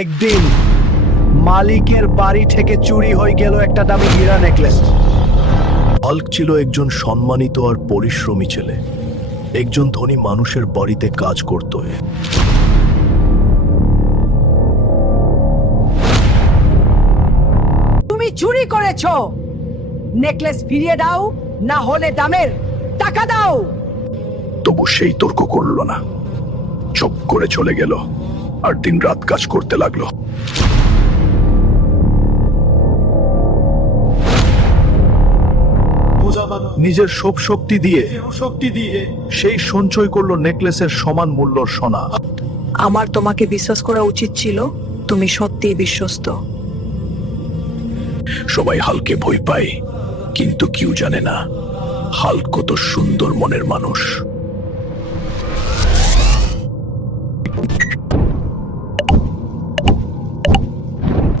একদিন মালিকের বাড়ি থেকে চুরি হয়ে গেল একটা দামি হীরা নেকলেস। হাল্ক ছিল একজন সম্মানিত আর পরিশ্রমী ছেলে, একজন ধনী মানুষের বাড়িতে কাজ করত। তুমি চুরি করেছো, নেকলেস ফিরিয়ে দাও, না হলে দামের টাকা দাও। তবু সেই তর্ক করল না, চুপ করে চলে গেল আর দিন রাত কাজ করতে লাগলো। নিজের সব শক্তি দিয়ে সেই সঞ্চয় করলো নেকলেসের সমান মূল্যর সোনা। আমার তোমাকে বিশ্বাস করা উচিত ছিল, তুমি সত্যিই বিশ্বস্ত। সবাই হালকে ভয় পায়, কিন্তু কেউ জানে না হাল্ক কত সুন্দর মনের মানুষ।